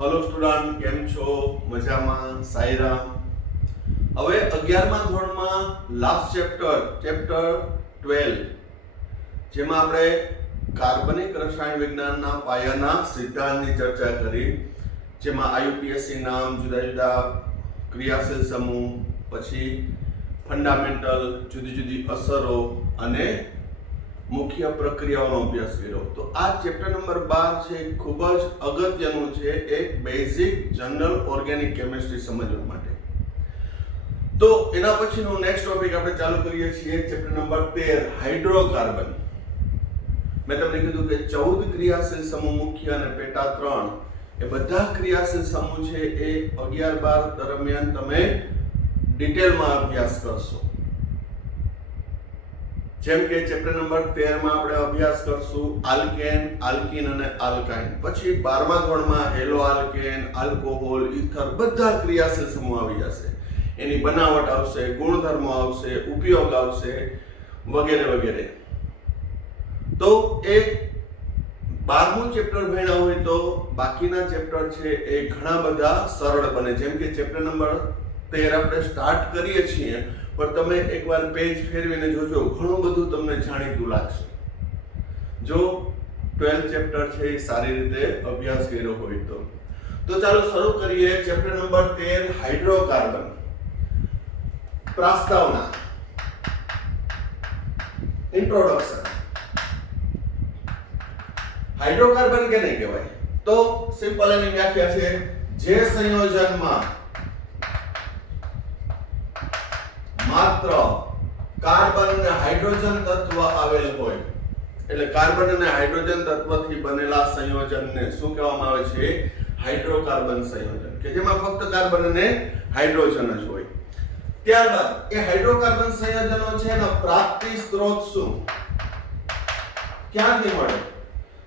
Hello student, કેમ છો? મજામાં? સાઈરામ. હવે 11મા ધોરણમાં લાસ્ટ ચેપ્ટર 12 જેમાં આપણે કાર્બનિક રસાયણ વિજ્ઞાનના પાયાના સિદ્ધાંતની ચર્ચા કરી, જેમાં આઈયુપીએસસી નામ, જુદા જુદા ક્રિયાશીલ સમૂહ, પછી ફંડામેન્ટલ, જુદી જુદી અસરો અને મુખ્ય પ્રક્રિયાઓનો અભ્યાસ કર્યો. તો આ ચેપ્ટર નંબર 12 છે, ખૂબ જ અગત્યનું છે, એક બેઝિક જનરલ ઓર્ગેનિક કેમિસ્ટ્રી સમજવા માટે. તો એના પછીનું નેક્સ્ટ ટોપિક આપણે ચાલુ કરીએ છીએ, ચેપ્ટર નંબર 13 હાઇડ્રોકાર્બન. મેં તમને કીધું કે 14 ક્રિયાશીલ સમૂહ મુખ્ય અને પેટા 3 એ બધા ક્રિયાશીલ સમૂહ છે એ 11-12 દરમિયાન તમે ડિટેલમાં અભ્યાસ કરશો. જેમ કે ચેપ્ટર નંબર 13 માં આપણે અભ્યાસ કરશું આલ્કેન, આલ્કીન અને આલ્કાઇન. પછી 12મા ધોરણમાં હેલો આલ્કેન, આલ્કોહોલ, ઇથર બધા ક્રિયાશીલ સમૂહ આવી જશે. એની બનાવટ આવશે, ગુણધર્મો આવશે, ઉપયોગ આવશે, વગેરે વગેરે. તો એ 12મું ચેપ્ટર ભણ્યા હોય તો બાકીના ચેપ્ટર છે એ ઘણા બધા સરળ બને. જેમ કે ચેપ્ટર નંબર 13 આપણે સ્ટાર્ટ કરીએ છીએ, પણ તમે એકવાર પેજ ફેરવીને જોજો, ઘણું બધું તમને જાણીતું લાગશે જો 12 ચેપ્ટર છે એ સારી રીતે અભ્યાસ કર્યો હોય તો. તો ચાલો શરૂ કરીએ ચેપ્ટર નંબર 13 હાઇડ્રોકાર્બન. પ્રસ્તાવના, ઇન્ટ્રોડક્શન. હાઇડ્રોકાર્બન કેને કહેવાય? તો સિમ્પલ એની વ્યાખ્યા છે, જે સંયોજનમાં માત્ર કાર્બન અને હાઇડ્રોજન તત્વ આવેલ હોય, એટલે કાર્બન અને હાઇડ્રોજન તત્વથી બનેલા સંયોજનને શું કહેવામાં આવે છે? હાઇડ્રોકાર્બન સંયોજન, કે જેમાં ફક્ત કાર્બન અને હાઇડ્રોજન જ હોય. ત્યારબાદ એ હાઇડ્રોકાર્બન સંયોજનો છે એનો પ્રાપ્તિ સ્ત્રોત શું, ક્યાંથી મળે?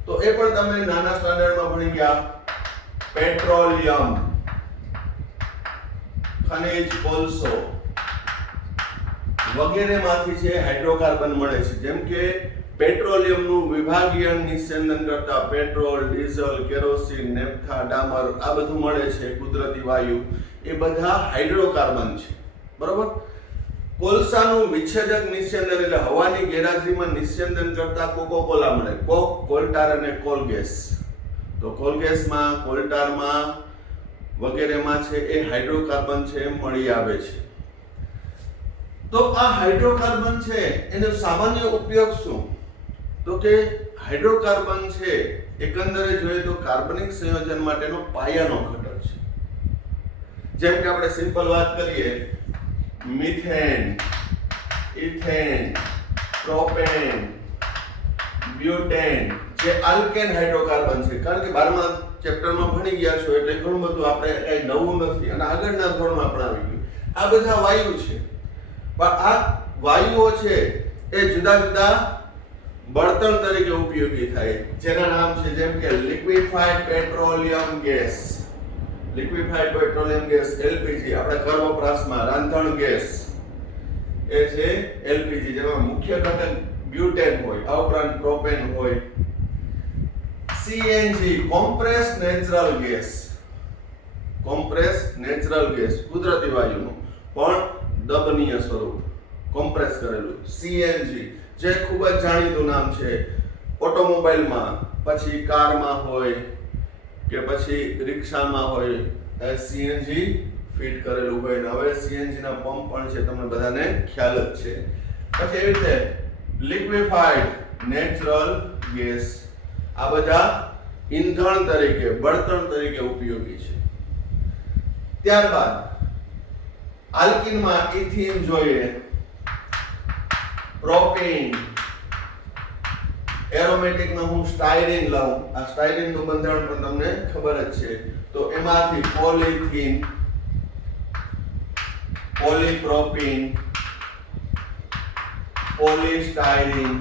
તો એ પણ તમે નાના સ્ટાન્ડર્ડમાં ભણી ગયા. પેટ્રોલિયમ, ખનિજ કોલસો વગેરેમાંથી છે હાઇડ્રોકાર્બન મળે છે. જેમ કે પેટ્રોલિયમનું વિભાગીય નિસ્યંદન કરતા પેટ્રોલ, ડીઝલ, કેરોસીન, નેપ્થા, ડામર આ બધું મળે છે, કુદરતી વાયુ, એ બધા હાઇડ્રોકાર્બન છે. બરોબર. કોલસાનું વિચ્છેદક નિસ્યંદન એટલે હવાની ગેરહાજરીમાં નિસ્યંદન કરતા કોકો-કોલા મળે, કોક, કોલટાર અને કોલગેસ. તો કોલગેસમાં, કોલટારમાં વગેરેમાં છે એ હાઇડ્રોકાર્બન છે મળી આવે છે. તો આ હાઇડ્રોકાર્બન છે એનો સામાન્ય ઉપયોગ શું? તો કે હાઇડ્રોકાર્બન છે એકંદરે જોઈએ તો કાર્બનિક સંયોજન માટેનો પાયાનો ઘટક છે. જેમ કે આપણે સિમ્પલ વાત કરીએ, મિથેન, ઇથેન, પ્રોપેન, બ્યુટેન જે આલ્કેન હાઇડ્રોકાર્બન છે. કારણ કે 12મા ચેપ્ટરમાં ભણી ગયા છો એટલે ઘણું બધું આપણે કઈ નવું નથી અને આગળના ધોરણમાં પણ આવી ગયું. આ બધા વાયુ છે, પણ આ વાયુઓ છે એ જુદા જુદા બળતણ તરીકે ઉપયોગી થાય, જેના નામ છે જેમ કે liquefied petroleum gas, liquefied petroleum gas LPG, આપણે ઘર વપરાશમાં રાંધણ ગેસ એ છે એલપીજી, જેમાં મુખ્ય ઘટક બ્યુટેન હોય, આ ઉપરાંત પ્રોપેન હોય. CNG compress natural gas, compress natural gas કુદરતી વાયુનું પણ દબનીય સ્વરૂપ, કોમ્પ્રેસ કરેલું. સીએનજી જે ખૂબ જ જાણીતું નામ છે, ઓટોમોબાઈલમાં, પછી કારમાં હોય કે પછી રિક્ષામાં હોય સીએનજી ફિટ કરેલું હોય. ને હવે સીએનજી ના પંપ પણ છે, તમને બધાને ખ્યાલ જ છે. પછી એવી રીતે લિક્વિફાઈડ નેચરલ ગેસ, આ બધા ઈંધણ તરીકે, બળતણ તરીકે ઉપયોગી છે. ત્યારબાદ આલ્કીનમાં ઇથિન જોઈએ, પ્રોપેન, એરોમેટિકમાં હું સ્ટાયરીન લાવું, આ સ્ટાયરીનનું બંધારણ પણ તમને ખબર જ છે. તો એમાંથી પોલિથીન, પોલીપ્રોપીન, પોલીસ્ટાયરીન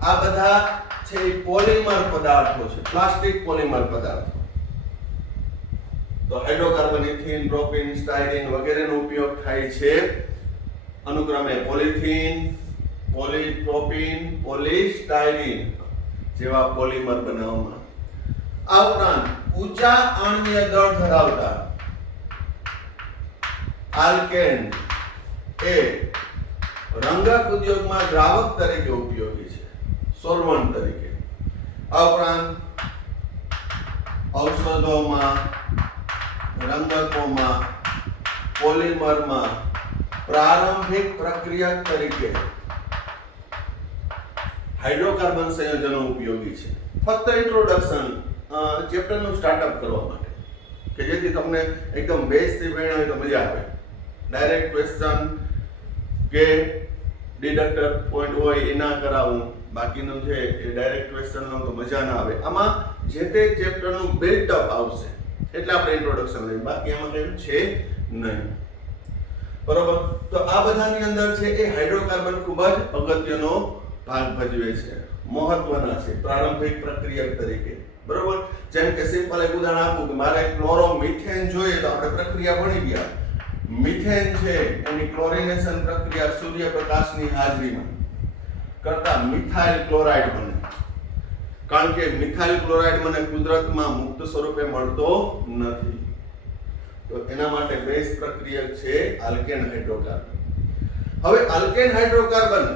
આ બધા છે પોલિમર પદાર્થો છે, પ્લાસ્ટિક પોલિમર પદાર્થો. તો હાઇડ્રોકાર્બન, ઇથિન, પ્રોપીન, સ્ટાયરીન વગેરેનો ઉપયોગ થાય છે અનુક્રમે પોલિથીન, પોલીપ્રોપીન, પોલીસ્ટાયરીન જેવા પોલિમર બનાવવામાં. આ ઉપરાંત ઊંચા આણ્વીય દળ ધરાવતા આલ્કેન એ રંગક ઉદ્યોગમાં દ્રાવક તરીકે ઉપયોગી છે, સોલવન્ટ તરીકે. આ ઉપરાંત ઔષધોમાં, રંગકોમાં, પોલિમરમાં પ્રારંભિક પ્રક્રિયક તરીકે હાઇડ્રોકાર્બન સંયોજનો ઉપયોગી છે. ફક્ત ઇન્ટ્રોડક્શન ચેપ્ટરનું સ્ટાર્ટઅપ કરવા માટે કે જેથી તમને એકદમ બેઝથી ભણાવે તો મજા આવે. ડાયરેક્ટ ક્વેશ્ચન કે ડિડક્ટર પોઈન્ટ હોય એ ના કરાવું, બાકીનું છે એ ડાયરેક્ટ ક્વેશ્ચન લો તો મજા ના આવે. આમાં જે તે ચેપ્ટરનું બિલ્ડઅપ આવશે એટલે આપણે ઇન્ટ્રોડક્શન લઈએ, બાકી આમાં કંઈ છે નહીં. બરોબર. તો આ બધાની અંદર છે એ હાઇડ્રોકાર્બન ખૂબ જ અગત્યનો ભાગ ભજવે છે, મહત્વના છે પ્રારંભિક પ્રક્રિયક તરીકે. બરોબર. જેમ કે સિમ્પલ એક ઉદાહરણ આપું કે મારે ક્લોરોમિથેન જોઈએ તો આપણે પ્રક્રિયા ભણી ગયા. મિથેન છે એની ક્લોરિનેશન પ્રક્રિયા સૂર્યપ્રકાશની હાજરીમાં કરતા મિથાઇલ ક્લોરાઇડ બને, કારણ કે મિથાઇલ ક્લોરાઇડ મને કુદરતમાં મુક્ત સ્વરૂપે મળતો નથી. તો એના માટે બેઝ પ્રક્રિયક છે આલ્કેન હાઇડ્રોકાર્બન. હવે આલ્કેન હાઇડ્રોકાર્બન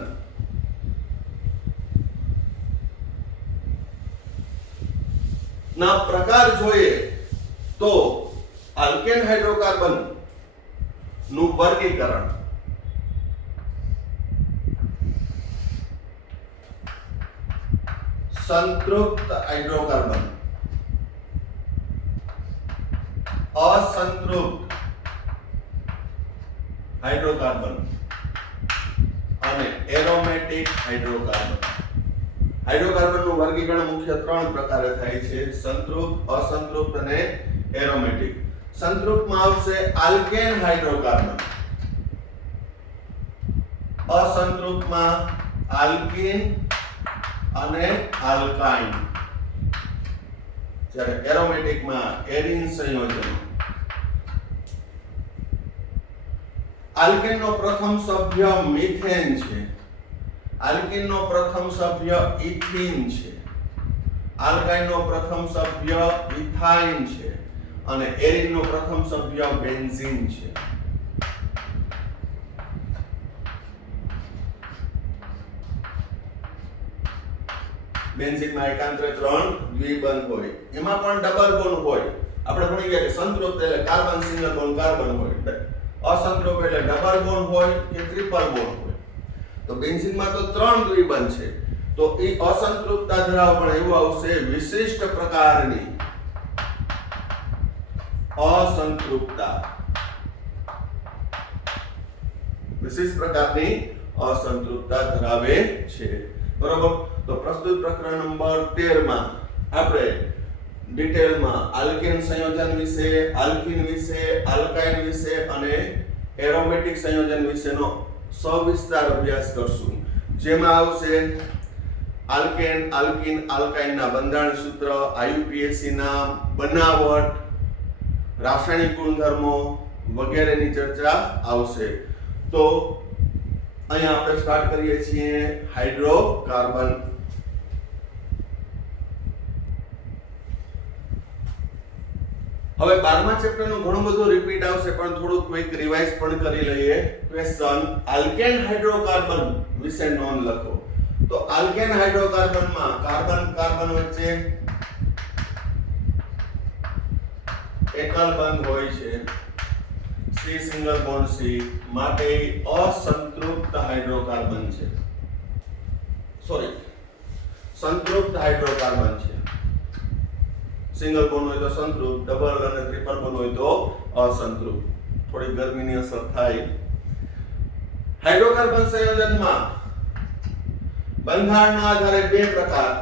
ના પ્રકાર જોઈએ તો આલ્કેન હાઇડ્રોકાર્બન નું વર્ગીકરણ સંતૃપ્ત હાઇડ્રોકાર્બન, અસંતૃપ્ત હાઇડ્રોકાર્બન અને એરોમેટિક હાઇડ્રોકાર્બન. હાઇડ્રોકાર્બનનું વર્ગીકરણ મુખ્ય 3 પ્રકારે થાય છે: સંતૃપ્ત, અસંતૃપ્ત અને એરોમેટિક. સંતૃપ્તમાં આવશે આલ્કેન હાઇડ્રોકાર્બન, અસંતૃપ્તમાં આલ્કીન અને આલ્કાઇન, જ્યારે એરોમેટિકમાં એરીન સંયોજન. આલ્કેનનો પ્રથમ સભ્ય મિથેન છે, આલ્કીનનો પ્રથમ સભ્ય ઇથીન છે, આલ્કાઇનનો પ્રથમ સભ્ય ઇથાઇન છે અને એરીનનો પ્રથમ સભ્ય બેન્ઝીન છે. બેન્ઝીનમાં એકાંતરે 3 દ્વિબંધ હોય, એમાં પણ ડબલ બોન્ડ હોય. આપણે ભણી ગયા કે સંતૃપ્ત એટલે કાર્બન સિંગલ બોન્ડ કાર્બન હોય, અસંતૃપ્ત એટલે ડબલ બોન્ડ હોય કે ટ્રિપલ બોન્ડ હોય. તો બેન્ઝીનમાં તો 3 દ્વિબંધ છે, તો એ અસંતૃપ્તતા ધરાવ પણ એવું આવશે વિશિષ્ટ પ્રકારની અસંતૃપ્તતા, વિશિષ્ટ પ્રકારની અસંતૃપ્તતા ધરાવે છે. બરોબર. તો પ્રસ્તુત પ્રકરણ નંબર 13 માં આપણે ડિટેલમાં આલ્કેન સંયોજન વિશે, આલ્કીન વિશે, આલ્કાઇન વિશે અને એરોમેટિક સંયોજન વિશેનો સવિસ્તાર અભ્યાસ કરશું. જેમાં આવશે આલ્કેન, આલ્કીન, આલ્કાઇનના બંધારણ સૂત્ર, આઈયુપીએસી ના બનાવટ, રાસાયણિક ગુણધર્મો વગેરેની ચર્ચા આવશે. તો અહીંયા આપણે સ્ટાર્ટ કરીએ છીએ હાઇડ્રોકાર્બન. હવે 12મા ચેપ્ટરનું ઘણું બધું રિપીટ આવશે, પણ થોડું ક્વિક રિવાઇઝ પણ કરી લઈએ. ક્વેશ્ચન: આલ્કેન હાઇડ્રોકાર્બન વિશે નોંધ લખો. તો આલ્કેન હાઇડ્રોકાર્બનમાં કાર્બન કાર્બન વચ્ચે એકલ બંધ હોય છે, C સિંગલ બોન્ડ C, માટે અસંતૃપ્ત હાઇડ્રોકાર્બન છે. સંતૃપ્ત હાઇડ્રોકાર્બન છે. સિંગલ બોન્ડ હોય તો સંતૃપ્ત, ડબલ અને ટ્રિપલ બોન્ડ હોય તો અસંતૃપ્ત. થોડી ગરમીની અસર થાય. હાઇડ્રોકાર્બન સંયોજનમાં બંધારણના આધારે 2 પ્રકાર: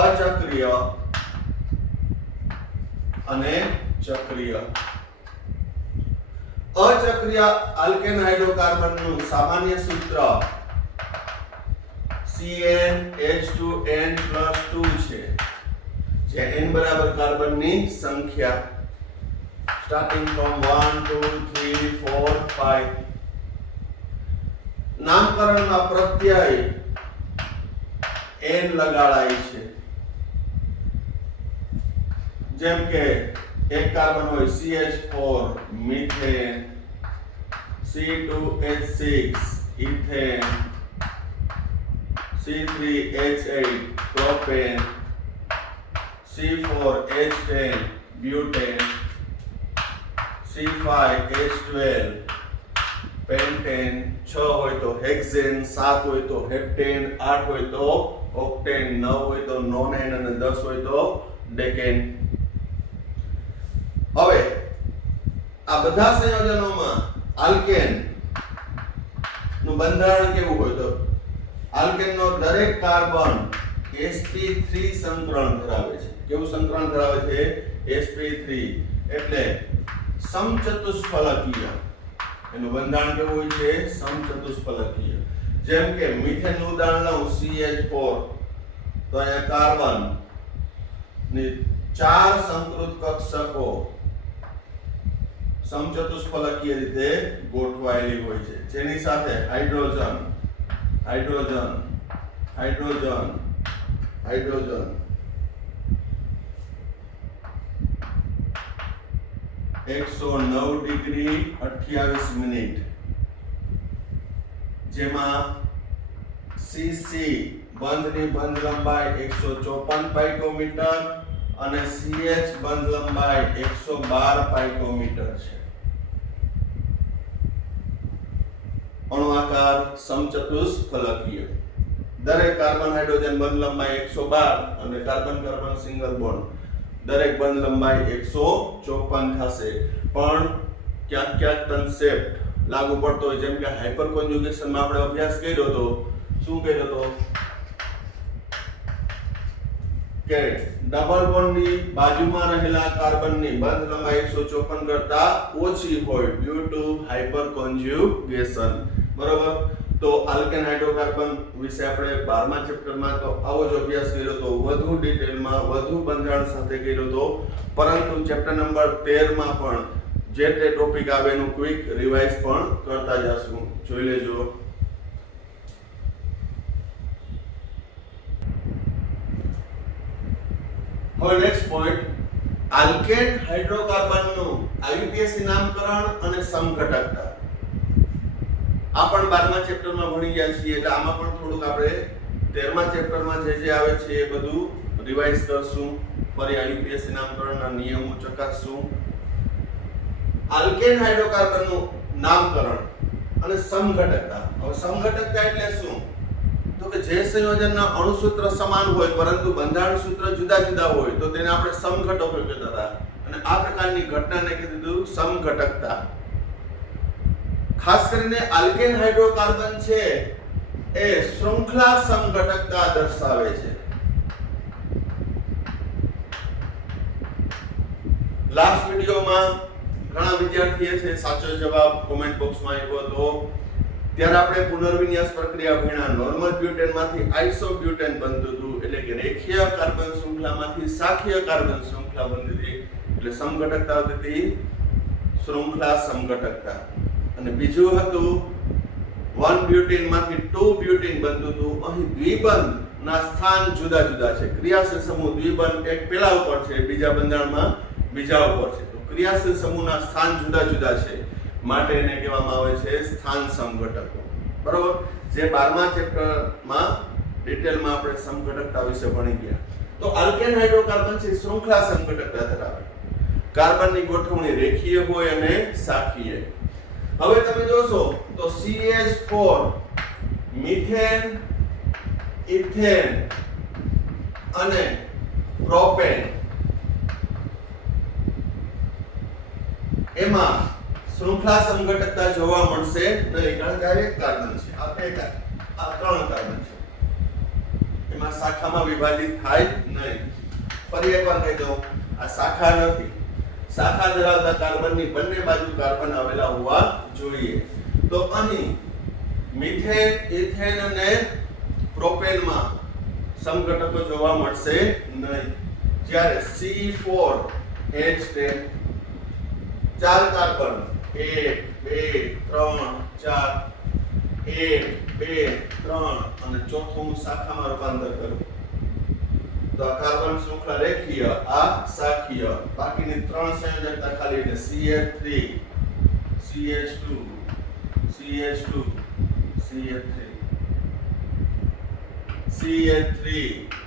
અચક્રીય અને ચક્રીય. અચક્રીય આલ્કેન હાઇડ્રોકાર્બનનું સામાન્ય સૂત્ર CnH2n+2 છે, જે n બરાબર કાર્બનની સંખ્યા સ્ટાર્ટિંગ ફ્રોમ 1 2 3 4 5. નામકરણમાં પ્રત્યય n લગાડાય છે. જેમ કે એક કાર્બન હોય CH4 methane, C2H6 ethane, C3H8 propane, C4H10 butane, C5H12 pentane, 6 હોય તો હેક્સેન, 7 હોય તો હેપ્ટેન, 8 હોય તો ઓક્ટેન, 9 હોય તો નોનેન અને 10 હોય તો ડેકેન. હવે આ બધા સંયોજનોમાં આલ્કેન નું બંધારણ કેવું હોય તો આલ્કેન નો દરેક કાર્બન sp3 સંકરણ ધરાવે છે. કેવું સંકરણ ધરાવે છે? sp3. એટલે સમચતુષ્ફલકીય. એનું બંધારણ કેવું હોય છે? સમચતુષ્ફલકીય. જેમ કે મીથેન નું ઉદાહરણ લઉં CH4 તો અહીંયા કાર્બન ની 4 સંકૃત કક્ષકો સમચતુષ્ફલકીય રીતે ગોઠવાયેલી હોય છે, જેની સાથે hydrogen hydrogen hydrogen hydrogen 109 degree 28 minute, જેમાં CC બંધની બંધ લંબાઈ 154 પાઇકોમીટર અને CH બંધ લંબાઈ 112 પાઇકોમીટર છે. અણુ આકાર સમચતુષ્ફલકીય. દરેક કાર્બન હાઇડ્રોજન બંધ લંબાઈ 112 અને કાર્બન કાર્બન સિંગલ બોન્ડ દરેક બંધ લંબાઈ 154 થશે. પણ ક્યાંક ક્યાંક કન્સેપ્ટ લાગુ પડતો હોય, જેમ કે હાઇપર કોન્જ્યુગેશનમાં આપણે અભ્યાસ કર્યો હતો. શું કર્યો હતો? કે ડબલ બોન્ડની બાજુમાં રહેલા કાર્બનની બંધ લંબાઈ 154 કરતા ઓછી હોય ડ્યુ ટુ હાઇપર કોન્જ્યુગેશન. બરોબર? તો આલ્કેન હાઇડ્રોકાર્બન વિશે આપણે 12મા ચેપ્ટરમાં તો આવો જ અભ્યાસ કર્યો હતો, વધુ ડિટેલમાં વધુ બંધારણ સાથે કર્યો હતો. પરંતુ ચેપ્ટર નંબર 13 માં પણ જે તે ટોપિક આવે એનું ક્વિક રિવાઇઝ પણ કરતા જશું. જોઈ લેજો. હવે નેક્સ્ટ પોઈન્ટ, આલ્કેન હાઇડ્રોકાર્બનનું IUPAC નામકરણ અને સમઘટકતા. આ પણ 12મા ચેપ્ટરમાં ભણી ગયા છીએ, એટલે આમાં પણ થોડુંક આપણે 13મા ચેપ્ટરમાં જે આવે છે એ બધું રિવાઇઝ કરશું. ફરી IUPAC નામકરણના નિયમો ચકાસશું. આલ્કેન હાઇડ્રોકાર્બનનું નામકરણ અને સમઘટકતા. હવે સમઘટકતા એટલે શું? તો કે જે સંયોજનના અણુસૂત્ર સમાન હોય પરંતુ બંધારણ સૂત્ર જુદા જુદા હોય તો તેને આપણે સમઘટકો કહેતા હતા, અને આ પ્રકારની ઘટનાને કીધું સમઘટકતા. ખાસ કરીને આલ્કેન હાઇડ્રોકાર્બન છે એ શૃંખલા સમઘટકતા દર્શાવે છે. લાસ્ટ વિડિયોમાં ઘણા વિદ્યાર્થીએ છે સાચો જવાબ કોમેન્ટ બોક્સમાં આપ્યો હતો. ત્યારે આપણે પુનર્વિન્યાસ પ્રક્રિયા ભણ્યા. નોર્મલ બ્યુટેનમાંથી આઇસોબ્યુટેન બનતું હતું, એટલે કે રેખીય કાર્બન શૃંખલામાંથી શાખીય કાર્બન શૃંખલા બનતી હતી, એટલે સમઘટકતા આવતી હતી શૃંખલા સમઘટકતા. અને બીજું હતું 1 બ્યુટેનમાંથી 2 બ્યુટેન બનતું હતું. અહીં દ્વિબંધના સ્થાન જુદા જુદા છે. ક્રિયાશીલ સમૂહ દ્વિબંધ એક પેલા ઉપર છે, બીજા બંધારણમાં બીજા ઉપર છે. તો ક્રિયાશીલ સમૂહના સ્થાન જુદા જુદા છે, માટે એને કહેવામાં આવે છે સ્થાન સમઘટકો. બરોબર? જે 12મા ચેપ્ટરમાં ડિટેલમાં આપણે સમઘટકતા વિશે ભણી ગયા. તો આલ્કેન હાઇડ્રોકાર્બન છે શૃંખલા સમઘટકતા ધરાવે. કાર્બનની ગોઠવણી રેખીય હોય અને શાખીય. હવે તમે જોશો તો CH4 મિથેન, ઇથેન અને પ્રોપેન એમાં શૃંખલા સમઘટકતા જોવા મળશે નહીં, કારણ કે આ એક કાર્બન છે, આ બે આ 3 કાર્બન છે, એમાં શાખામાં વિભાજિત થાય નહીં. ફરી એકવાર કહી દઉં, આ શાખા નથી. શાખા ધરાવતા કાર્બનની બંને બાજુ કાર્બન આવેલા હોવા જોઈએ. તો અહીં મિથેન, ઇથેન અને પ્રોપેનમાં સમઘટકો જોવા મળશે નહીં. જ્યારે C4H10 ચાર કાર્બન 1 2 3 4 1 2 3 અને ચોથું શાખામાં રૂપાંતર કરું તો આ કાર્બન શૃંખલા રેખીય, આ શાખીય. બાકીની ત્રણ સંયોજકતા ખાલી એટલે CH3 CH2 CH2 CH3 CH3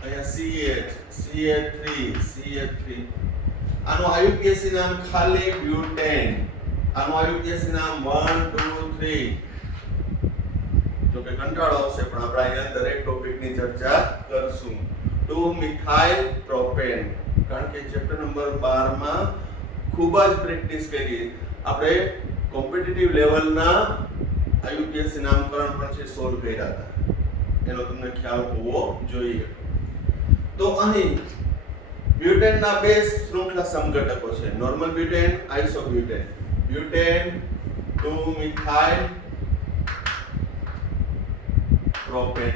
અહીંયા CH CH3 CH3. આનું આયુકેસી નામ ખાલી બ્યુટેન. આનું આયુકેસી નામ 1 2 3. જો કે કંટાળો આવશે પણ આપણે અહીંયા દરેક ટોપિકની ચર્ચા કરશું. 2 મિથાઇલ પ્રોપેન, કારણ કે ચેપ્ટર નંબર 12 માં ખૂબ જ પ્રેક્ટિસ કરી. આપણે કોમ્પિટિટિવ લેવલના આયુકેસી નામકરણ પણ છે સોલ્વ કર્યા હતા, એનો તમને ખ્યાલ હોવો જોઈએ. તો અહીં બ્યુટેનના બે શૃંખલા સમઘટકો છે, normal butane, isobutane. Butane 2 methyl propane.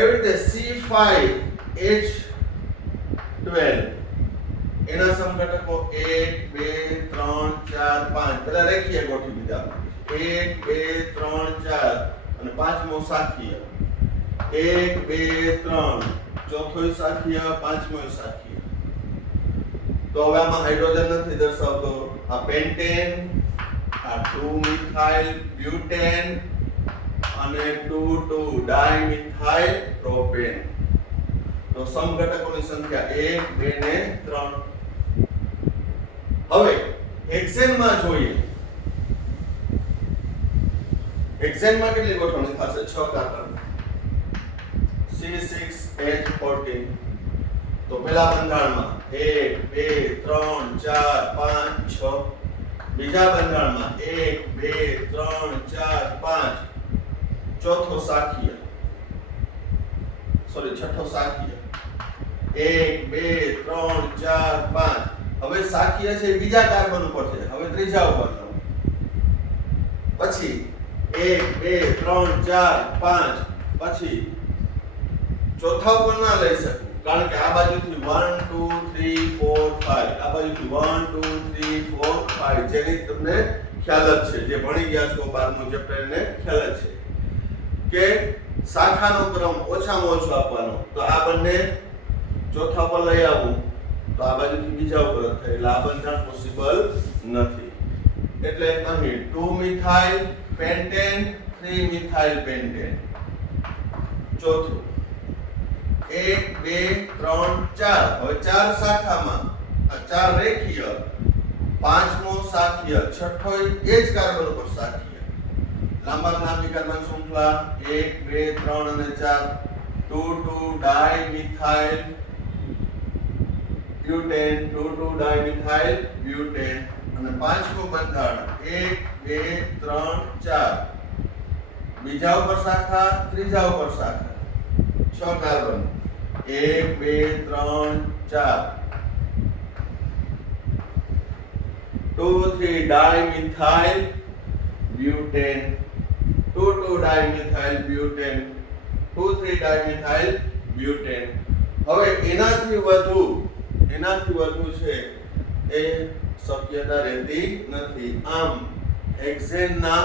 એવી રીતે C5H12 એના સમઘટકો 1 2 3 4 5. પેલા રેખીય ગોઠવી દીધા. 1 2 3 4 અને પાંચમો શાખીય. 1 2 3, ચોથો શાખીય, પાંચમો શાખીય. તો હવે આમાં હાઇડ્રોજન નથી દર્શાવતો. આ પેન્ટેન, આ 2 મિથાઇલ બ્યુટેન અને 2 ડાઇમિથાઇલ પ્રોપેન. તો સમઘટકોની સંખ્યા 1 2 ને 3. હવે હેક્સેનમાં જોઈએ. હેક્સેનમાં કેટલી ગોઠવણી થશે? 6 કાર્બન. C6H14. તો પહેલા બંધારણમાં 1 2 3 4 5 6. બીજા બંધારણમાં 1 2 3 4 5. ચોથો શાખીય, છઠ્ઠો શાખીય. 1 2 3 4 5. હવે શાખીય છે બીજા કાર્બન ઉપર છે, હવે ત્રીજા ઉપર જાઓ. પછી 1 2 3 4 5. પછી ચોથા ઉપર ના લઈ શકું, કારણ કે આ બાજુથી 1 2 3 4 5, આ બાજુથી 1 2 3 4 5, જેની તમને ખ્યાલ જ છે, જે ભણી ગયા છો 12મું ચેપ્ટર ને ખ્યાલ જ છે કે શાખાનો ક્રમ ઓછામાં ઓછો આપવાનો. તો આ બંને ચોથા પર લઈ આવું તો આ બાજુથી બીજા ઉપર થાય, એટલે આ બંધારણ પોસિબલ નથી. એટલે અહીં 2 મિથાઇલ પેન્ટેન 3 મિથાઇલ પેન્ટેન. ચોથું 1 2 3 4. હવે ચાર શાખામાં આ ચાર રેખીય, પાંચમો શાખીય, છઠ્ઠો એ જ કાર્બન ઉપર શાખીય. લાંબા લાંબી કાર્બન શૃંખલા 1 2 3 અને 4. 2 ડાઇમિથાઇલ બ્યુટેન, 2 ડાઇમિથાઇલ બ્યુટેન. અને પાંચમું બંધારણ 1 2 3 4. બીજા ઉપર શાખા, ત્રીજા ઉપર શાખા. 6 carbon. 1 2 3 4. 2 dimethyl butane. 2 dimethyl butane. 2 dimethyl butane. હવે એનાથી વધુ છે એ શક્યતા રહેતી નથી. આમ હેક્સેનના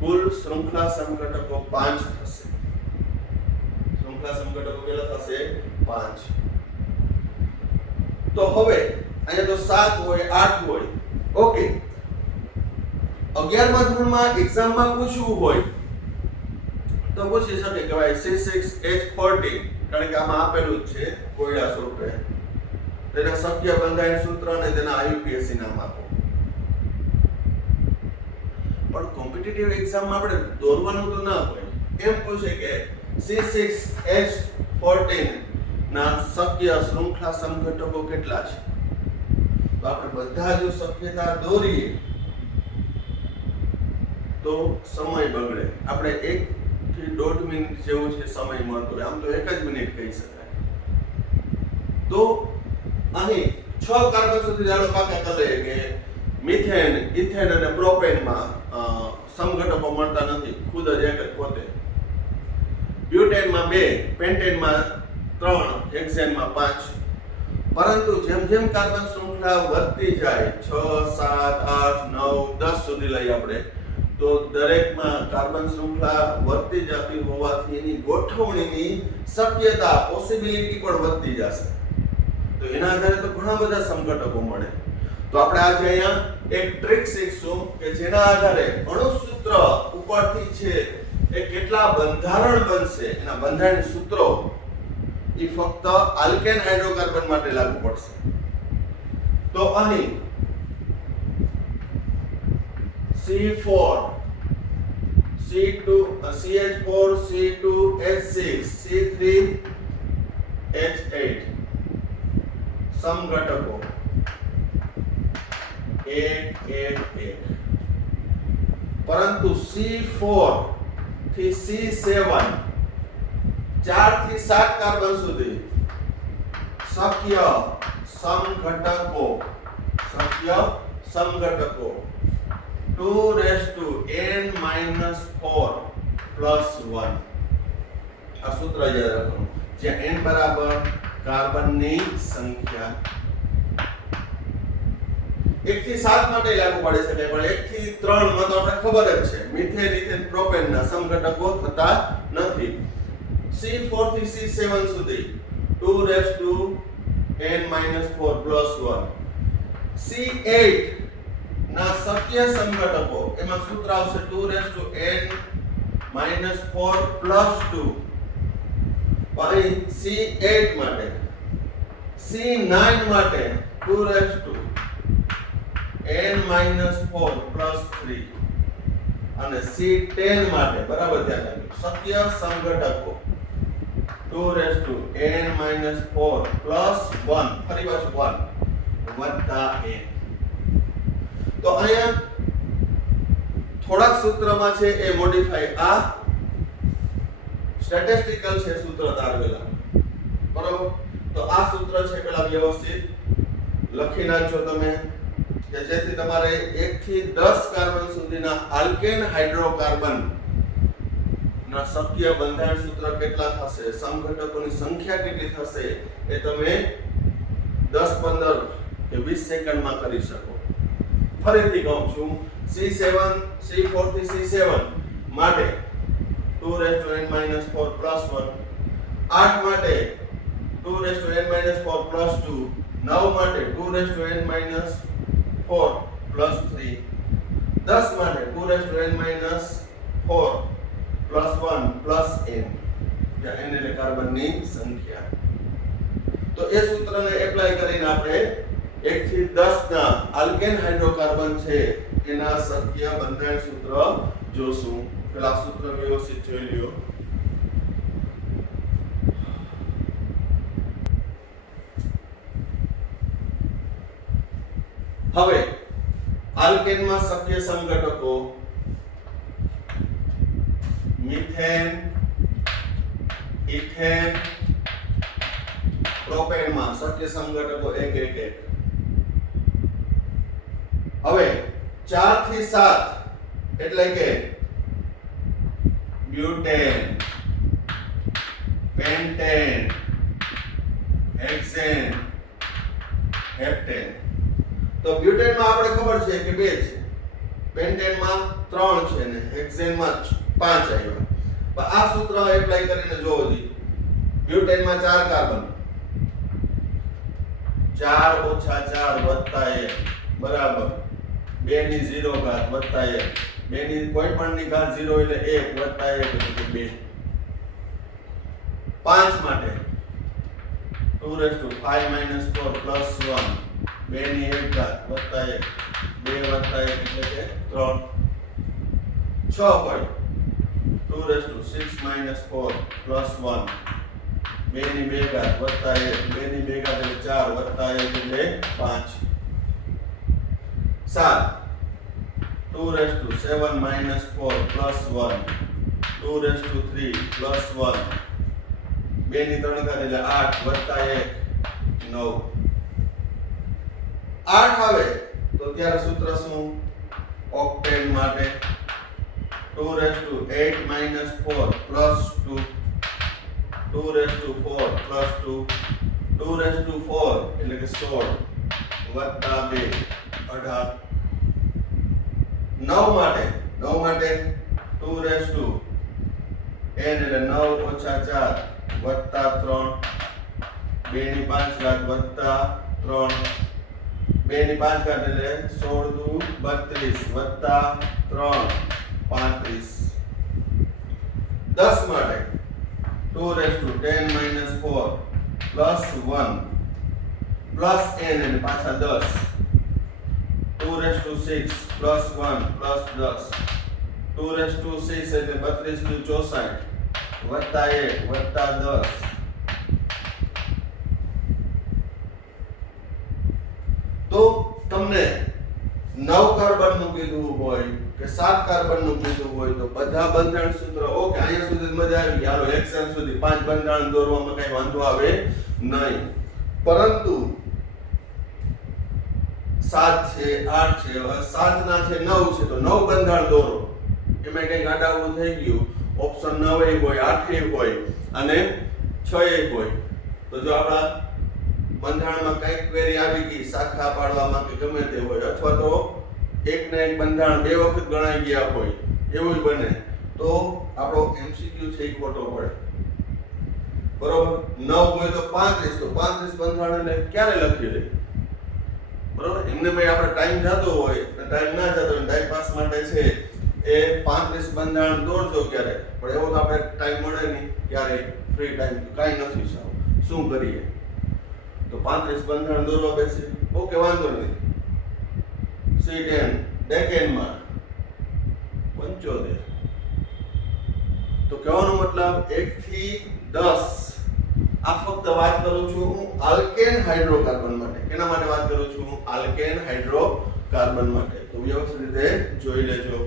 કુલ શૃંખલા સમઘટકો 5 થશે. શૃંખલા સમઘટકો કેટલા થશે? 5. તો હવે અહીંયા તો 7 હોય 8 હોય. ઓકે, 11મા ધોરણમાં એક્ઝામમાં પૂછવું હોય તો પૂછી શકે કે ભાઈ C6H14, કારણ કે આમાં આપેલું જ છે કોયડા સ્વરૂપે, તેના શક્ય બંધારણ સૂત્ર અને તેના આયુપીએસસી નામ આપો. પણ કોમ્પિટિટિવ એક્ઝામમાં આપણે દોરવાનું તો ના હોય. એમ પૂછે કે C6H14 ના શક્ય શૃંખલા સમઘટકો કેટલા છે? તો આપણે બધા જો શક્યતા દોરીએ તો સમય બગડે. આપણે 1 થી 1.5 મિનિટ જેવો છે સમય મળતો હોય. આમ તો 1 જ મિનિટ કહી શકાય. તો અહીં 6 કાર્બન સુધી જાણો પાકા કરે કે મિથેન, ઇથેન અને પ્રોપેનમાં સમઘટકો મળતા નથી, ખુદ જ એક જ પોતે. બ્યુટેનમાં 2, પેન્ટેનમાં 3, હેક્સેનમાં 5. પરંતુ જેમ જેમ કાર્બન શૃંખલા વધતી જાય 6 7 8 9 10 સુધી લઈ આપણે, તો દરેકમાં કાર્બન શૃંખલા વધતી જતી હોવાથી એની ગોઠવણીની શક્યતા પોસિબિલિટી પણ વધતી જશે. તો એના આધારે તો ઘણા બધા સંઘટકો મળે. તો આપણે આજે અહીંયા એક ટ્રીક શીખશું કે જેના આધારે અણુસૂત્ર ઉપરથી છે એ કેટલા બંધારણ બનશે, એના બંધારણ સૂત્રો એ ફક્ત આલ્કેન હાઇડ્રોકાર્બન માટે લાગુ પડશે. તો અહીં C4 C2 CH4 C2H6 C3H8 સમઘટકો 1 1 1. પરંતુ C4 થી C7 4 થી 7 કાર્બન સુધી શક્ય સમઘટકો 2n-4 પ્લસ 1. આ સૂત્ર યાદ રાખવાનું, જ્યાં n બરાબર કાર્બનની સંખ્યા. 1 થી 7 માટે લાગુ પાડી શકાય, પણ 1 થી 3 માં તો આપણે ખબર જ છે મિથેન ઇથેન પ્રોપેન ના સમઘટકો થતા નથી. C4 થી C7 સુધી 2n-4 પ્લસ 1. C8 ના શક્ય સમઘટકો, એમાં સૂત્ર આવશે 2n-4 પ્લસ 2. અહીં C8 માટે, C9 માટે 2n-4 પ્લસ 3 અને C10 માટે બરાબર ધ્યાન રાખજો શક્ય સમઘટકો 2n-4 પ્લસ 1 ફરી પાછું 1 વત્તા n. તો અહીંયા થોડાક સૂત્રમાં છે એ મોડિફાઈ, આ સ્ટેટિસ્ટિકલ છે સૂત્ર તારવેલા, બરાબર. તો આ સૂત્ર છે પેલા વ્યવસ્થિત લખી નાખજો તમે, કે જેથી તમારે 1 થી 10 કાર્બન સુધીના આલ્કેન હાઇડ્રોકાર્બન ના શક્ય બંધારણ સૂત્ર કેટલા થશે, સમઘટકોની સંખ્યા કેટલી થશે એ તમે 10 15 કે 20 સેકન્ડમાં કરી શકો. ફરીથી કહું છું, C4 થી C7 માટે 2n-4 પ્લસ 1, 8 માટે 2n-4 પ્લસ 2, 9 માટે 2n-4 પ્લસ 3, 10 માટે 2n-4 પ્લસ 1 પ્લસ n, જ્યાં n એટલે કાર્બનની સંખ્યા. તો એ સૂત્રને એપ્લાય કરીને આપણે 1 થી 10 ના આલ્કેન હાઇડ્રોકાર્બન છે એના શક્ય બંધારણ સૂત્ર જોશું. પેલા સૂત્ર વ્યવસ્થિત જોઈ લ્યો. હવે આલ્કેનમાં શક્ય સમઘટકો મિથેન, ઇથેન, પ્રોપેનમાં શક્ય સમઘટકો 1 1 1. હવે 4 થી 7 એટલે કે બ્યુટેન, પેન્ટેન, હેક્સેન, હેપ્ટેન. તો બ્યુટેનમાં આપણે ખબર છે કે 2 છે, પેન્ટેનમાં 3 છે ને હેક્સેનમાં 5 આવ્યા. પણ આ સૂત્ર એપ્લાય કરીને જોવો જી. બ્યુટેનમાં 4 કાર્બન, 4 ઓછા 4 વત્તા 1 બરાબર 2 ની 0 ઘાત વત્તા 1, 2 ની કોઈ પણ ની ઘાત 0 એટલે 1 વત્તા 1 એટલે 2. 5 માટે 2n-5 પ્લસ 1, 2 ની 1 ઘાત વત્તા 1, 2 વત્તા 1 એટલે કે 3. 6 પર 2n-4 પ્લસ 1, 2 ની 2 ઘાત વત્તા 1, 2 ની 2 ઘાત એટલે 4 વત્તા 1 એટલે 5. 7 2n-7-4 પ્લસ 1, 2n-3 પ્લસ 1, 2 ની 3 ઘાત એટલે 8 વત્તા 1 9. 8 આવે તો ત્યારે સૂત્ર શું? ઓક્ટેન માટે 2n-8-4 plus 2, 2n-4 plus 2, 2n-4 એટલે કે 16 વત્તા 2 18. 9 માટે 9 માટે 2 રેસ ટુ n એટલે 9 ઓછા 4 વત્તા 3 2 ની 5 ઘાત વત્તા 3 2 ની 5 ઘાત એટલે 16 દુ 32 વત્તા 3 35 10 માટે 2 raise to 10 minus 4 plus 1 plus n એટલે પાછા 10 2 raise to 6 plus 1 plus 10 2 raise to 6 એટલે 32 દુ 64 વત્તા 1 વત્તા 10 તો તમને 9 કાર્બન નું કીધું હોય કે 7 કાર્બન નું કીધું હોય તો બધા બંધારણ સૂત્ર ઓકે અહીંયા સુધી મજા આવી હાલો એક્ઝામ સુધી 5 બંધારણ દોરવામાં કઈ વાંધો આવે નહીં પરંતુ 7 છે 8 છે હવે 7 ના છે 9 છે તો 9 બંધારણ દોરો એમાં કઈ આડાવું થઈ ગયું ઓપ્શન 9 એ હોય 8 એ હોય અને 6 એ હોય તો જો આપણા બંધારણમાં કઈ ક્વેરી આવી ગઈ શાખા પાડવામાં કે ગમે તે હોય અથવા તો એક ને એક બંધારણ બે વખત ગણાઈ ગયા હોય એવું જ બને તો આપણો એમસીક્યુ છે એ ખોટો પડે બરોબર 9 હોય તો 35 તો 35 બંધારણ એટલે ક્યારે લખી લે બરોબર એમને ભાઈ આપણે ટાઈમ જતો હોય અને ટાઈમ ના જતો હોય ટાઈમ પાસ માટે છે એ 35 બંધારણ દોરજો ક્યારે પણ એવો તો આપણે ટાઈમ મળે નહીં ક્યારે ફ્રી ટાઈમ કાઈ નથી સાવ શું કરીએ તો 35 બંધારણ દોરવા બેસી ઓકે વાંધો નહીં C10 ડેકેનમાં 75 તો કહેવાનો મતલબ 1 થી 10 આ ફક્ત વાત કરું છું હું આલ્કેન હાઇડ્રોકાર્બન માટે કેના માટે વાત કરું છું હું આલ્કેન હાઇડ્રોકાર્બન માટે તો વ્યવસ્થિત રીતે જોઈ લેજો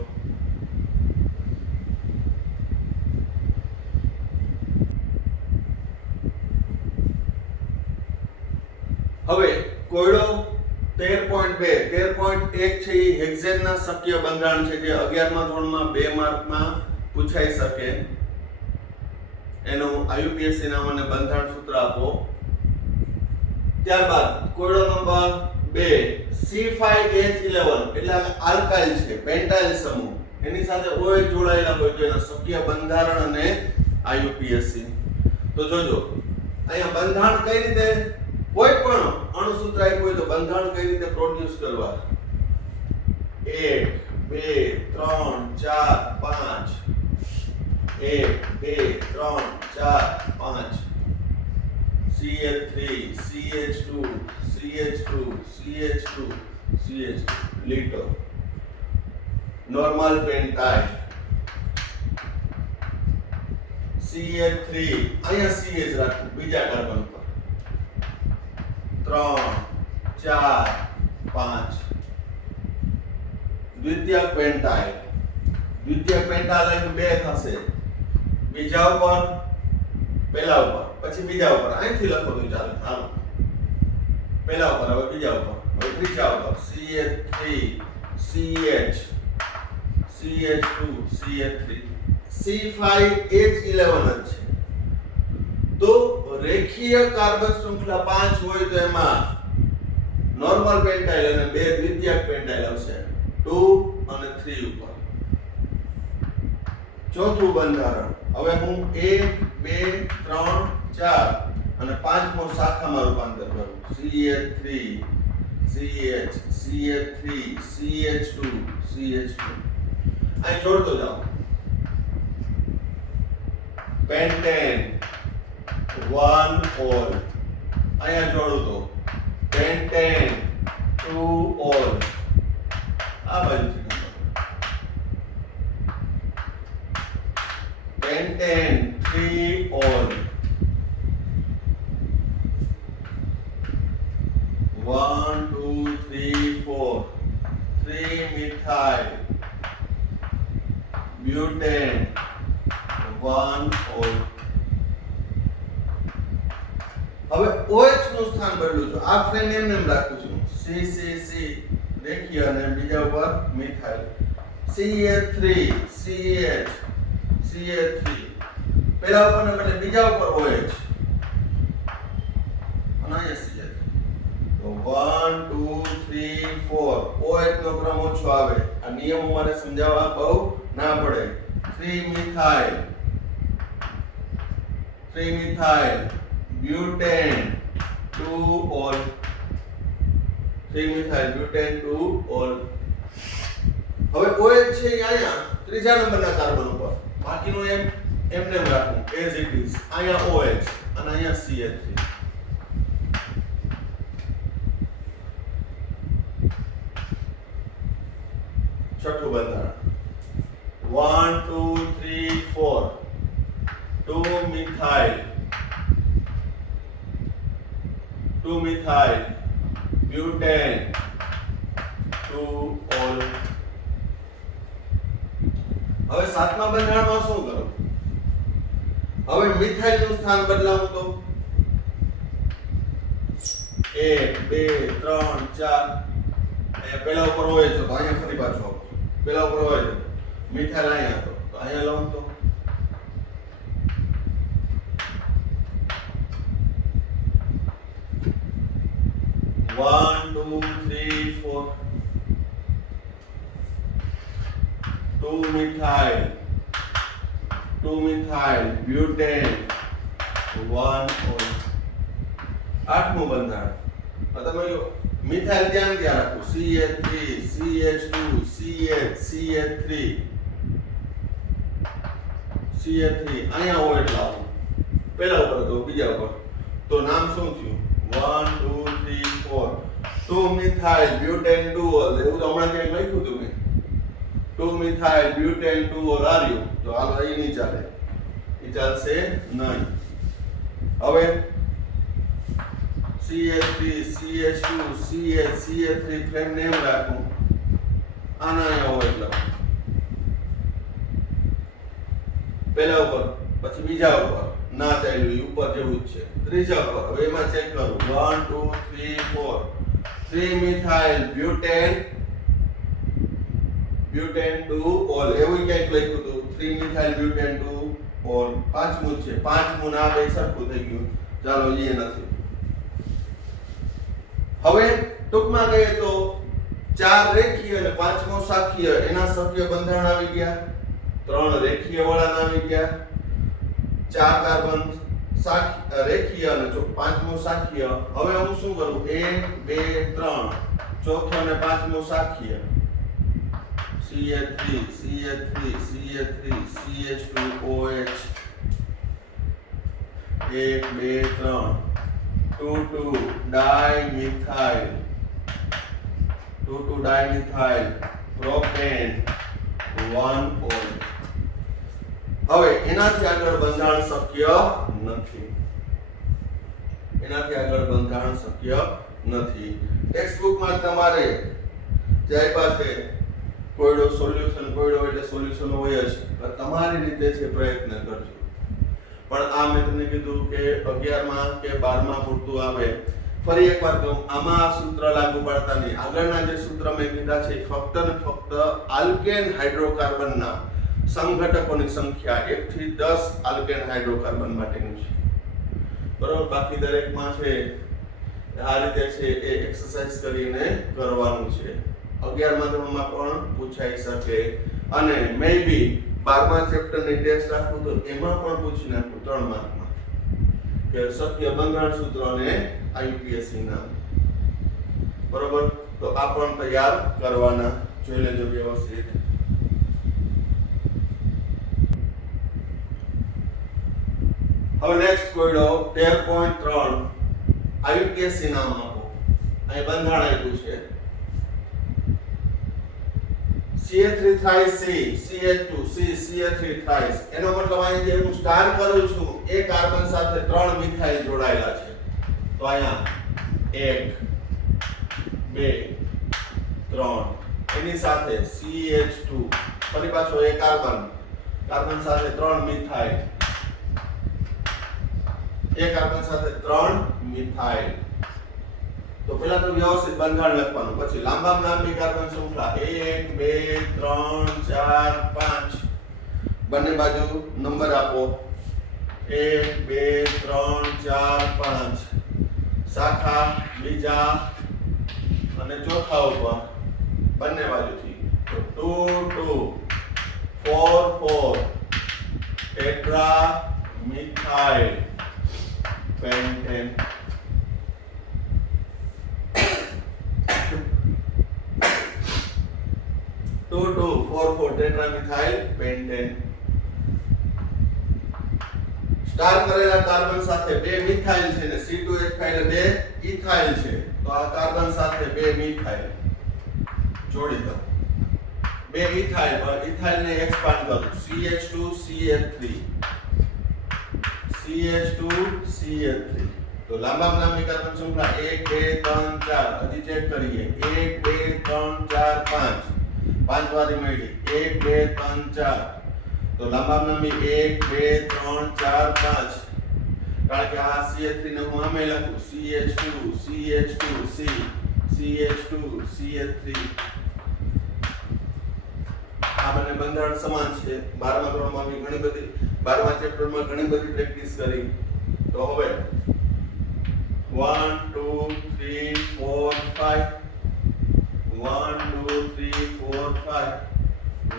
હવે કોયડો 13.2 13.1 છે એ હેક્ઝેનના શક્ય બંધારણ છે જે 11મા ધોરણમાં 2 માર્કમાં પૂછાઈ શકે એનું આઈયુપીએસસી ના મને બંધારણ સૂત્ર આપો ત્યારબાદ કોયડો નંબર 2 C5H11 એટલે આલ્કાઇલ છે પેન્ટાઇલ સમૂહ એની સાથે OH જોડાયેલા હોય તો એના શક્ય બંધારણ અને આઈયુપીએસસી તો જોજો અહીંયા બંધારણ કઈ રીતે કોઈ પણ અણુસૂત્ર આપ્યું હોય તો બંધારણ કઈ રીતે પ્રોડ્યુસ કરવા 1 2 3 4 5 1 2 3 4 5 CH3 CH2 CH2 CH2 CH2 લીટો normal પેન્ટાઇલ CH3 અહીંયા CH રાખવું બીજા કાર્બન પર 3 4 5 દ્વિતીયક પેન્ટાઇલ અહીં 2 થશે બીજા ઉપર પહેલા ઉપર પછી બીજા ઉપર અહીંથી લખો તો ચાલે હાલો પહેલા ઉપર હવે બીજા ઉપર હવે ત્રીજા ઉપર CH3 CH CH2 CH3 C5H11 જ છે તો રેખીય કાર્બન શૃંખલા 5 હોય તો એમાં નોર્મલ પેન્ટાઇલ અને 2 દ્વિતીયક પેન્ટાઇલ આવશે 2 અને 3 ઉપર ચોથું બંધારણ હવે હું 1 2 3 4 અને પાંચમો શાખામાં રૂપાંતર કરું CH3 CH CH3 CH2 CH2 અહીં જોડતો જાઓ પેન્ટેન 1 ઓલ અહીંયા જોડું તો પેન્ટેન 2 ઓલ આ બાજુ pentane 3 all 1 2 3 4 3 methyl butane 1 all હવે OH નું સ્થાન બદલું છું આ ફ્રેમ એમ રાખું છું C C C રેખીય અને બીજા ઉપર મિથાઇલ CH3 CH CH3 પહેલા ઉપર ને બદલે બીજા ઉપર OH અને અહીંયા CH તો 1 1 2 3 4 OH નો ક્રમ ઓછો આવે આ નિયમો મારે સમજાવવા બહુ ના પડે 3 methyl butane 2 all 3 methyl butane 2 all હવે OH છે અહીંયા ત્રીજા નંબરના કાર્બન ઉપર બાકીનું એમને રાખવું એઝ ઇટ ઇઝ અહીંયા OH અને અહીંયા CH3 છઠ્ઠું બંધારણ 1 2 3 4 2 મિથાઇલ બ્યુટેન 2 ઓલ હવે સાતમા બંધારણમાં શું કરું હવે મિથાઇલ નું સ્થાન બદલાવું તો 1 2 3 4 પેલા ઉપર હોય તો અહીંયા ફરી પાછો પેલા ઉપર હોય મિથાઇલ અહીંયા તો અહીંયા લઉં તો 1 2 3 4 2 મિથાઇલ બ્યુટેન 1 ઓલ આઠમું બંધારણ તમે મિથાઇલ ધ્યાન રાખો CH3 CH2 CH3 અહીંયા હોય એટલે આવું પહેલા ઉપર તો બીજા ઉપર તો નામ શું થયું 1 2 3 4 2 મિથાઇલ બ્યુટેન 2 ઓલ એવું તો હમણાં ક્યાંક લખ્યું હતું મેં 2 મિથાઇલ બ્યુટેન 2 ઓલ આવ્યું તો હાલો એ નહીં ચાલે એ ચાલશે નહીં હવે CH3 CH2 CH3 frame name રાખું આના અહીંયા હોય એટલે પહેલા ઉપર પછી બીજા ઉપર ના ચાલ્યું ઉપર જેવું જ છે ત્રીજા ઉપર હવે એમાં ચેક કરું 1 2 3 4 3 મિથાઇલ બ્યુટેન 2 ઓલ એવું ક્યાંક લખ્યું હતું 3 મિથાઇલ બ્યુટેન 2 ઓલ પાંચમું છે પાંચમું ના બે સરખું થઈ ગયું ચાલો એ નથી હવે ટૂંકમાં કહીએ તો ચાર રેખીય અને પાંચમો શાખીય એના સભ્ય બંધારણ આવી ગયા ત્રણ રેખીય વાળાના આવી ગયા ચાર કાર્બન રેખીય અને પાંચમો શાખીય હવે હું શું કરું 1 2 3 ચોથો અને પાંચમો શાખીય CH3 CH2OH 1 2 3 2 dimethyl propane 1 all હવે એનાથી આગળ બંધારણ શક્ય નથી ટેક્સ્ટ બુકમાં તમારે જય પાસે કોઈડો સોલ્યુશન એટલે સોલ્યુશન હોય જ તમારી રીતે છે પ્રયત્ન કરજો પણ આ મેં તમને કીધું કે 11 માં કે 12 માં પૂરતું આવે ફરી એકવાર કહું આમાં આ સૂત્ર લાગુ પડતા નહીં આગળના જે સૂત્ર મેં કીધા છે ફક્ત ને ફક્ત આલ્કેન હાઇડ્રોકાર્બનના સંઘટકોની સંખ્યા 1 થી 10 આલ્કેન હાઇડ્રોકાર્બન માટેનું છે બરોબર બાકી દરેકમાં છે આ રીતે છે એ એક્સરસાઇઝ કરીને કરવાનું છે 11મા ધોરણમાં પણ પૂછાઈ શકે અને મે બી 12મા ચેપ્ટરની ટેસ્ટ રાખું તો એમાં પણ પૂછી નાખું 3 માર્કમાં કે સત્ય બંધારણ સૂત્ર અને IUPAC નામ બરોબર તો આ પણ તૈયાર કરવાના જોઈ લેજો વ્યવસ્થિત હવે નેક્સ્ટ કોયડો 13.3 IUPAC નામ આપો અહીં બંધારણ આપ્યું છે CH3 thrice C CH2 C CH3 thrice એનો મતલબ અહીં જે હું સ્ટાર કરું છું એ કાર્બન સાથે 3 મિથાઇલ જોડાયેલા છે તો અહીંયા 1 2 3 એની સાથે CH2 ફરી પાછો એક કાર્બન સાથે 3 મિથાઇલ એક કાર્બન સાથે 3 મિથાઇલ તો પહેલા તો વ્યવસ્થિત બંધારણ લખવાનું પછી લાંબા લાંબી કાર્બન શૃંખલા 1 2 3 4 5 બંને બાજુ નંબર આપો 1 2 3 4 5 શાખા બીજા અને ચોથા ઉપર બંને બાજુથી તો 2 2 4 4 tetra methyl pentane 2 2 4 4 tetra methyl pentane star કરેલા કાર્બન સાથે બે મિથાઇલ છે ને C2H5 બે ઇથાઇલ છે તો આ કાર્બન સાથે બે મિથાઇલ જોડી દો બે ઇથાઇલ પર ઇથાઇલ ને એક્સપાન્ડ કરો CH2CH3 CH2CH3 તો લાંબામાં લાંબી કાર્બન શૃંખલા 1 2 3 4 હજી ચેક કરીએ 1 2 3 4 5 પાંચ વારી મળી 1 2 3 4 તો લાંબામાં લાંબી 1 2 3 4 5 કારણ કે આ CH3 ને હું આમે લખું CH2 CH2 C CH2 CH3 આ બંને બંધારણ સમાન છે 12મા ધોરણમાં બી ઘણી બધી 12મા ચેપ્ટરમાં ઘણી બધી પ્રેક્ટિસ કરી તો હવે 1 2 3 4 5 1 2 3 4 5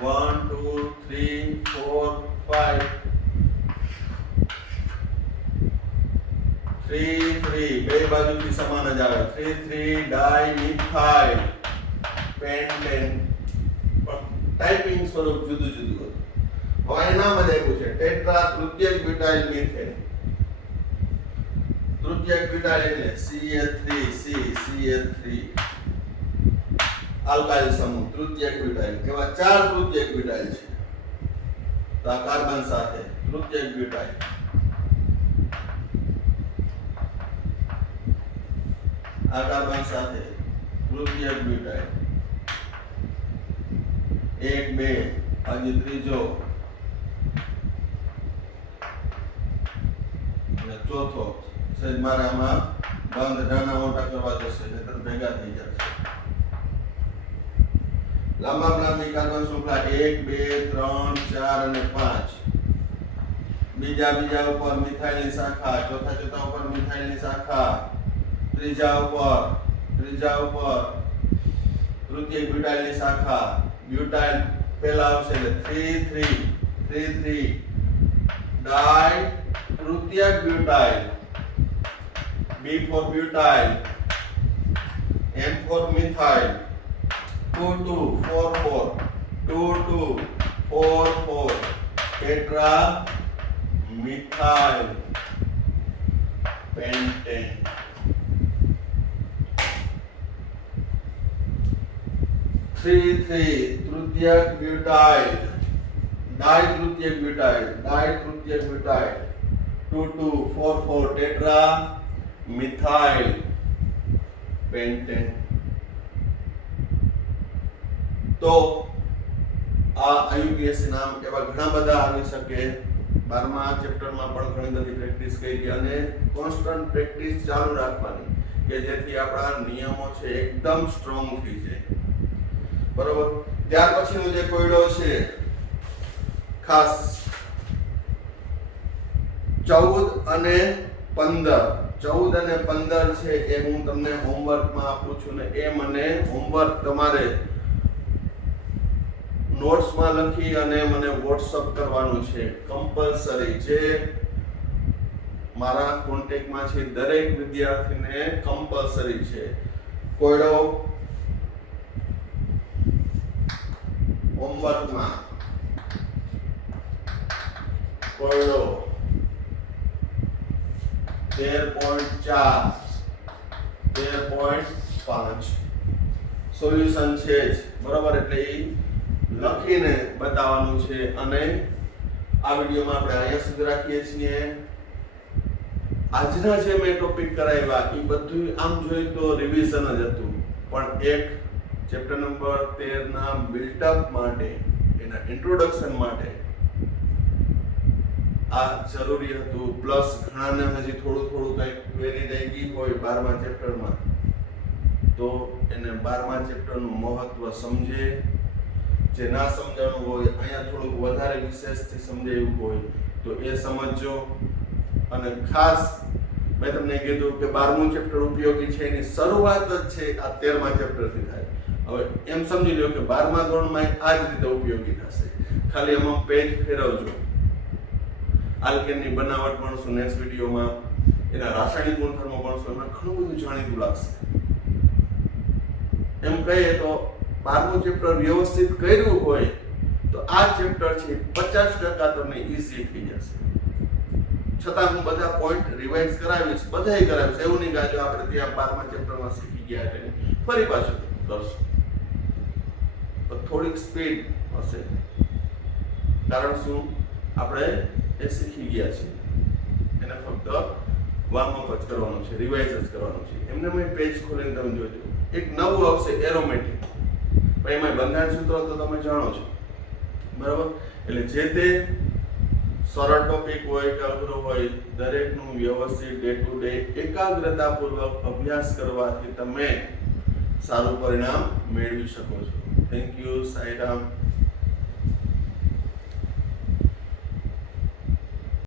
1 2 3 4 5 3 3 બે બાજુથી સમાન જ આવે 3 3 ડાઇમિથાઇલ પેન્ટેન ટાઈપિંગ સ્વરૂપ જુદું જુદું હતું હવે નામ જ આપ્યું છે ટેટ્રા તૃતીયક બ્યુટાઇલ મીથેન તૃતીયક બ્યુટાઇલ એટલે CH3 C CH3 આલ્કાઇલ સમૂહ તૃતીયક બ્યુટાઇલ એવા ચાર તૃતીયક બ્યુટાઇલ છે તો આ કાર્બન સાથે તૃતીયક બ્યુટાઇલ આ કાર્બન સાથે તૃતીયક બ્યુટાઇલ 1 2 હજી ત્રીજો અને ચોથો સહેજ મારે આમાં બંધ નાના મોટા કરવા જશે નહીતર ભેગા થઈ જશે લાંબા લાંબી કાર્બન શૃંખલા 1 2 3 4 અને 5 બીજા ઉપર મિથાઇલની શાખા ચોથા ઉપર મિથાઇલની શાખા ત્રીજા ઉપર તૃતીય બ્યુટાઇલની શાખા બ્યુટાઇલ પહેલા આવશે એટલે 3 3 ડાઈ તૃતીયક butyl B for butyl M for methyl 2 2 4 4 2 2 4 4 tetra methyl pentane 3 3 तृतीयक ब्यूटाइल डाई तृतीयक ब्यूटाइल 2 2 4 4 टेट्रा मिथाइल पेंटेन तो आ IUPAC નામ એવા ઘણા બધા આવી શકે 12મા ચેપ્ટરમાં પણ ઘણી બધી પ્રેક્ટિસ કરી અને કોન્સ્ટન્ટ પ્રેક્ટિસ ચાલુ રાખવાની કે જેથી આપણા નિયમો છે એકદમ સ્ટ્રોંગ થઈ જાય બરોબર ત્યાર પછીનો જે કોયડો છે ખાસ 14 અને 15 છે એ હું તમને હોમવર્કમાં આપું છું ને એ મને હોમવર્ક તમારે નોટ્સમાં લખી અને મને WhatsApp કરવાનું છે કમ્પલસરી જે મારા કોન્ટેક્ટમાં છે દરેક વિદ્યાર્થીને કમ્પલસરી છે કોયડો હોમવર્કમાં કોયડો 13.5 સોલ્યુશન છે જ બરાબર એટલે એ લખીને બતાવવાનું છે અને આ વિડિયોમાં આપણે અહીંયા સુધી રાખીએ છીએ આજના જે મેં ટોપિક કરાવ્યા એ બધું આમ જોઈએ તો રિવિઝન જ હતું પણ એક ચેપ્ટર નંબર 13 ના બિલ્ટઅપ માટે એના ઇન્ટ્રોડક્શન માટે આ જરૂરી હતું પ્લસ ઘણાને હજી થોડું કંઈક ક્વેરી રહી ગઈ હોય 12મા ચેપ્ટરમાં તો એને 12મા ચેપ્ટરનું મહત્વ સમજે જે ના સમજાણું હોય અહીંયા થોડુંક વધારે વિશેષથી સમજાયું હોય તો એ સમજજો અને ખાસ મેં તમને કીધું કે 12મું ચેપ્ટર ઉપયોગી છે, એની શરૂઆત જ છે આ 13મા ચેપ્ટરથી થાય. હવે એમ સમજી લો કે 12મા ધોરણમાં આ જ રીતે ઉપયોગી થશે, ખાલી એમાં પેજ ફેરવજો. આલ્કેનની બનાવટ ભણશું નેક્સ્ટ વિડીયોમાં, એના રાસાયણિક ગુણધર્મો ભણશું, એમાં ઘણું બધું જાણીતું લાગશે. એમ કહીએ તો 12મું ચેપ્ટર વ્યવસ્થિત કર્યું હોય તો આ ચેપ્ટર છે 50% તમને ઈઝી થઈ જશે. છતાં હું બધા પોઈન્ટ રિવાઇઝ કરાવીશ, બધાય કરાવીશ. એવું નહીં કે આજે આપણે ત્યાં 12મા ચેપ્ટરમાં શીખી ગયા એટલે ફરી પાછું કરશું. તો થોડીક સ્પીડ હશે, કારણ શું, આપણે એ શીખી ગયા છીએ. એને ફક્ત વાર્મઅપ જ કરવાનું છે, રિવાઇઝ જ કરવાનું છે. એમને મેં પેજ ખોલીને તમે જોજો, એક નવું આવશે એરોમેટિક. પણ એમાં બંધારણ સૂત્રો તો તમે જાણો છો, બરાબર? એટલે જે તે સરળ ટોપિક હોય કે અઘરો હોય, દરેકનું વ્યવસ્થિત ડે ટુ ડે એકાગ્રતાપૂર્વક અભ્યાસ કરવાથી તમે સારું પરિણામ મેળવી શકો છો. Thank you. સાઈરામ.